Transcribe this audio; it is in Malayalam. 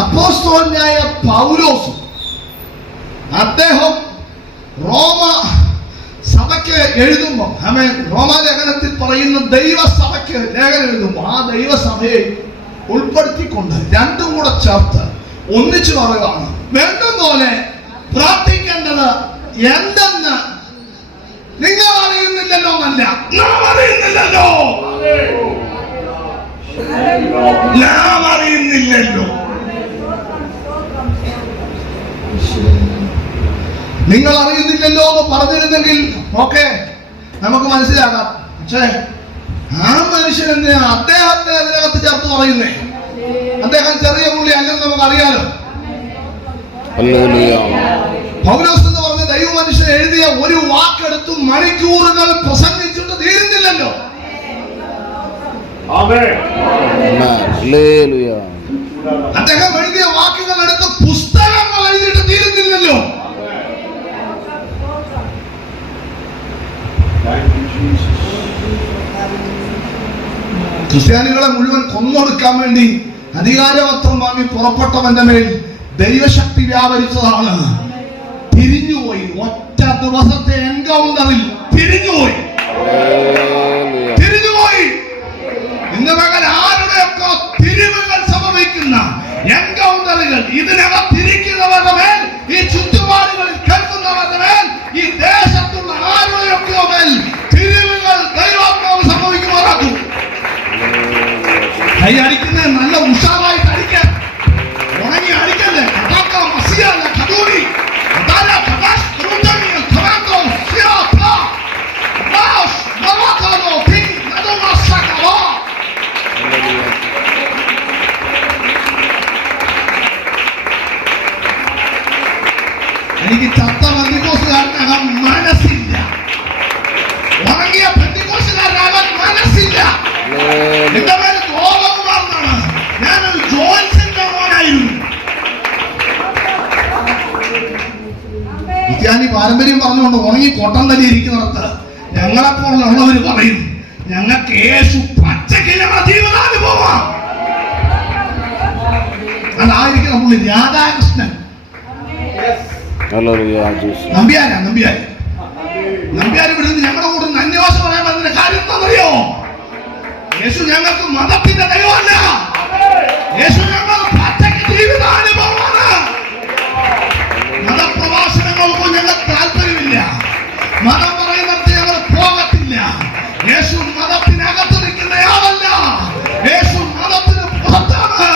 അപ്പോസ്തലനായ പൗലോസ് അദ്ദേഹം റോമ സഭയ്ക്ക് എഴുതുമ്പോൾ, റോമാലേഖനത്തിൽ പറയുന്ന ദൈവസഭയ്ക്ക് ലേഖനം എഴുതുമ്പോൾ ആ ദൈവസഭയെ ഉൾപ്പെടുത്തിക്കൊണ്ട് രണ്ടും കൂടെ ചേർത്ത് ഒന്നിച്ചു പറയുകയാണ്, വേണ്ടും പോലെ പ്രാർത്ഥിക്കേണ്ടത് എന്തെന്ന് നിങ്ങൾ അറിയുന്നില്ലല്ലോ എന്നല്ല, നാം അറിയുന്നില്ലല്ലോ, നാം അറിയുന്നില്ലല്ലോ. നിങ്ങൾ അറിയുന്നില്ലല്ലോ എന്ന് പറഞ്ഞിരുന്നെങ്കിൽ ഓക്കെ, നമുക്ക് മനസ്സിലാക്കാം. പക്ഷേ ആ മനുഷ്യൻ എന്തിനാ അദ്ദേഹത്തെ അതിനകത്ത് ചേർത്ത് പറയുന്നേ? അദ്ദേഹം ചെറിയ പുള്ളി അല്ലെന്ന് നമുക്ക് അറിയാലോ. പൗലോസ് എന്ന് പറഞ്ഞ ദൈവ മനുഷ്യൻ എഴുതിയ ഒരു വാക്കെടുത്ത് മണിക്കൂറുകൾ പ്രസംഗിച്ചിട്ട് തീരുന്നില്ലല്ലോ. അദ്ദേഹം എഴുതിയ വാക്കുകൾ എടുത്ത് പുസ്തകങ്ങൾ എഴുതിയിട്ട് തീരുന്നില്ലല്ലോ. ക്രിസ്ത്യാനികളെ മുഴുവൻ കൊന്നൊടുക്കാൻ വേണ്ടി അധികാരപത്രം വാങ്ങി പുറപ്പെട്ടവന്റെ മേൽ ദൈവശക്തി വ്യാപരിച്ചതാണ്. തിരിഞ്ഞുപോയി, ഒറ്റ ദിവസത്തെ എൻകൗണ്ടറിൽ തിരിഞ്ഞുപോയി. ഇന്ന് മകൻ ആരുടെയൊക്കെ തിരിവുകൾ സംഭവിക്കുന്ന എൻകൗണ്ടറുകൾ ഇതിനകത്തിരിക്കുന്നവരുടെ മേൽ, ഈ ചുറ്റുപാടുകളിൽ കേൾക്കുന്നവരുടെ മേൽ, ഈ ദേശത്തുള്ള ആരുടെയൊക്കെ മേൽ തിരിവുകൾ ദൈവാത്മാവ് സംഭവിക്കുമാറാക്കും. കൈ അടിക്കുന്നത് നല്ല ഉഷാറായിട്ട് അടിക്കാൻ, ഉണങ്ങി അടിക്കല്ലേ. എനിക്ക് ചത്ത പെന്തിക്കോസുകാരനാകാൻ മനസ്സില്ല, ഉണങ്ങിയ പെന്തിക്കോസുകാരനാകാൻ മനസ്സില്ല. എന്റെ പേര് ഗോപകുമാറിനാണ്, ഞാനൊരു ജോത്സ്യന്റെ മോനായിരുന്നു. ക്രിസ്ത്യാനി പാരമ്പര്യം പറഞ്ഞുകൊണ്ട് ഉണങ്ങി കൊട്ടം തല്ലി ഇരിക്കുന്നിടത്ത് ഞങ്ങളെപ്പോലുള്ളവർ പറയും ഞങ്ങൾക്ക് യേശു പച്ചക്ക് ഞങ്ങളുടെ ജീവിതാനുഭവം. അതായിരിക്കും നമ്മൾ രാധാകൃഷ്ണൻ നമ്പ്യാര് വിടുന്ന് ഞങ്ങളുടെ കൂടെ അന്വേഷണം പറയാൻ പറഞ്ഞ കാര്യം എന്താണെന്നറിയോ? യേശു ഞങ്ങൾക്ക് മതത്തിന്റെ ദൈവമല്ല, യേശു ഞങ്ങൾക്ക് പച്ചക്ക് ജീവിതാനുഭവമാണ്. മതപ്രഭാഷണങ്ങൾക്കും ഞങ്ങൾക്ക് താല്പര്യമില്ല, മതം പറയുന്നിടത്ത് ഞങ്ങൾ പോകത്തില്ല. യേശു മതത്തിനകത്ത് നിൽക്കുന്നയാളല്ല, യേശു മതത്തിന് പുറത്താണ്.